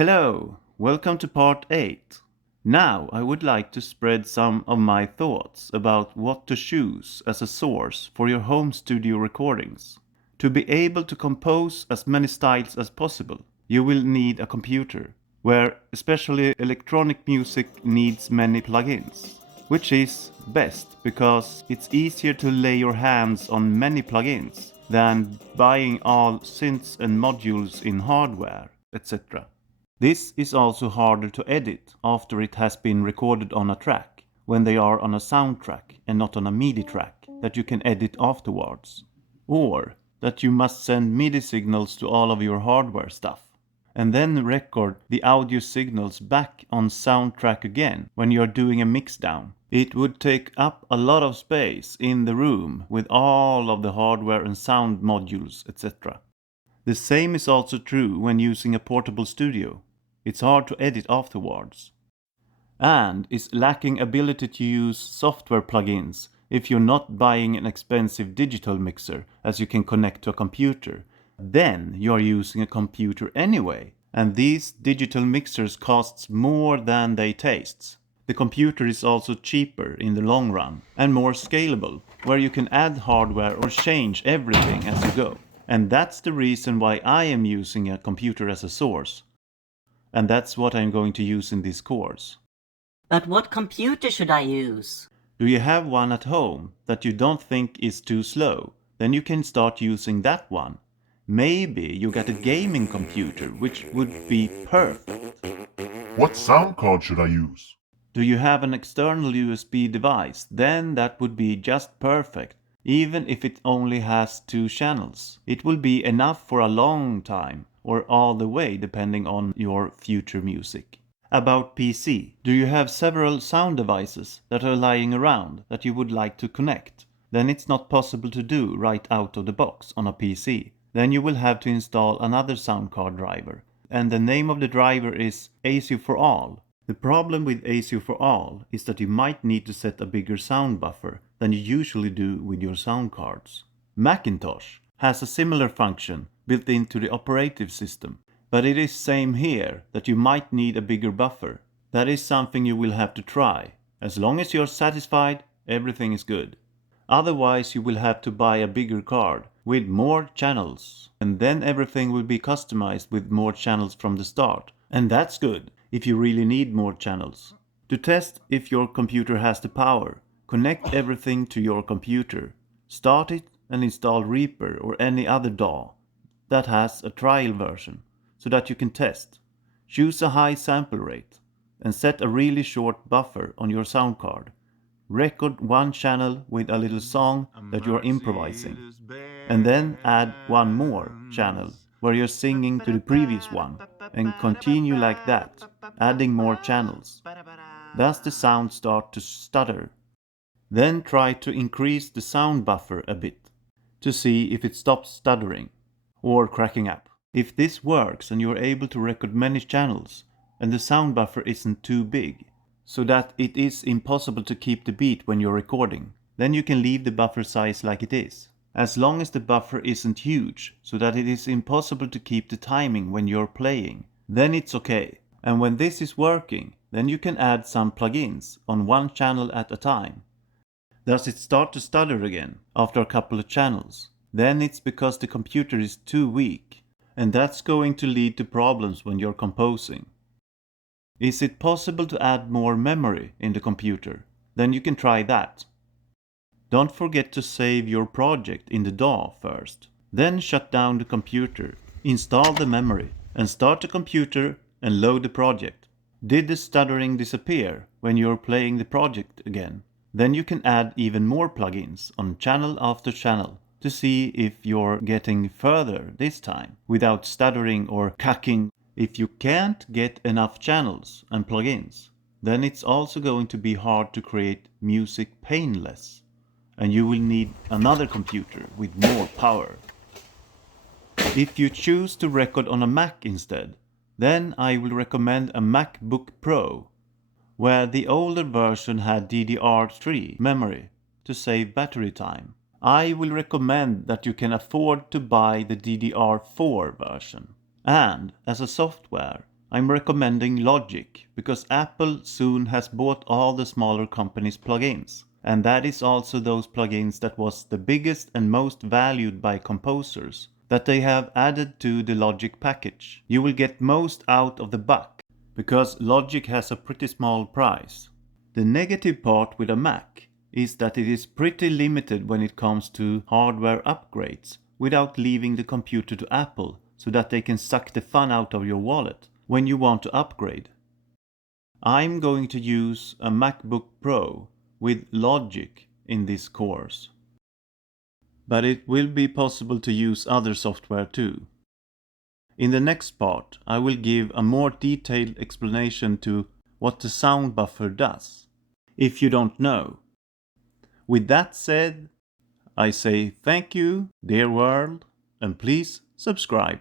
Hello, welcome to part 8. Now I would like to spread some of my thoughts about what to choose as a source for your home studio recordings. To be able to compose as many styles as possible, you will need a computer, where especially electronic music needs many plugins, which is best because it's easier to lay your hands on many plugins than buying all synths and modules in hardware, etc. This is also harder to edit after it has been recorded on a track, when they are on a soundtrack and not on a MIDI track that you can edit afterwards. Or that you must send MIDI signals to all of your hardware stuff, and then record the audio signals back on soundtrack again when you are doing a mixdown. It would take up a lot of space in the room with all of the hardware and sound modules, etc. The same is also true when using a portable studio. It's hard to edit afterwards. And is lacking ability to use software plugins if you're not buying an expensive digital mixer as you can connect to a computer. Then you are using a computer anyway, and these digital mixers costs more than they taste. The computer is also cheaper in the long run and more scalable, where you can add hardware or change everything as you go. And that's the reason why I am using a computer as a source. And that's what I'm going to use in this course. But what computer should I use? Do you have one at home that you don't think is too slow? Then you can start using that one. Maybe you get a gaming computer, which would be perfect. What sound card should I use? Do you have an external USB device? Then that would be just perfect. Even if it only has 2 channels. It will be enough for a long time, or all the way depending on your future music. About PC, do you have several sound devices that are lying around that you would like to connect? Then it's not possible to do right out of the box on a PC. Then you will have to install another sound card driver. And the name of the driver is ASIO for All. The problem with ASIO for All is that you might need to set a bigger sound buffer than you usually do with your sound cards. Macintosh has a similar function built into the operating system, but it is same here that you might need a bigger buffer. That is something you will have to try. As long as you're satisfied, everything is good. Otherwise you will have to buy a bigger card with more channels, and then everything will be customized with more channels from the start. And that's good if you really need more channels. To test if your computer has the power, connect everything to your computer. Start it and install Reaper or any other DAW that has a trial version so that you can test. Choose a high sample rate and set a really short buffer on your sound card. Record one channel with a little song that you are improvising, and then add one more channel where you're singing to the previous one, and continue like that, adding more channels. Thus the sound starts to stutter. Then try to increase the sound buffer a bit to see if it stops stuttering or cracking up. If this works and you're able to record many channels and the sound buffer isn't too big, so that it is impossible to keep the beat when you're recording, then you can leave the buffer size like it is. As long as the buffer isn't huge, so that it is impossible to keep the timing when you're playing, then it's okay. And when this is working, then you can add some plugins on one channel at a time. Does it start to stutter again after a couple of channels? Then it's because the computer is too weak, and that's going to lead to problems when you're composing. Is it possible to add more memory in the computer? Then you can try that. Don't forget to save your project in the DAW first. Then shut down the computer, install the memory, and start the computer and load the project. Did the stuttering disappear when you're playing the project again? Then you can add even more plugins on channel after channel to see if you're getting further this time without stuttering or cacking. If you can't get enough channels and plugins, then it's also going to be hard to create music painless, and you will need another computer with more power. If you choose to record on a Mac instead, then I will recommend a MacBook Pro, where the older version had DDR3 memory to save battery time. I will recommend that you can afford to buy the DDR4 version. And as a software, I'm recommending Logic because Apple soon has bought all the smaller companies' plugins. And that is also those plugins that was the biggest and most valued by composers that they have added to the Logic package. You will get most out of the buck because Logic has a pretty small price. The negative part with a Mac is that it is pretty limited when it comes to hardware upgrades without leaving the computer to Apple so that they can suck the fun out of your wallet when you want to upgrade. I'm going to use a MacBook Pro with Logic in this course. But it will be possible to use other software too. In the next part, I will give a more detailed explanation to what the sound buffer does, if you don't know. With that said, I say thank you, dear world, and please subscribe.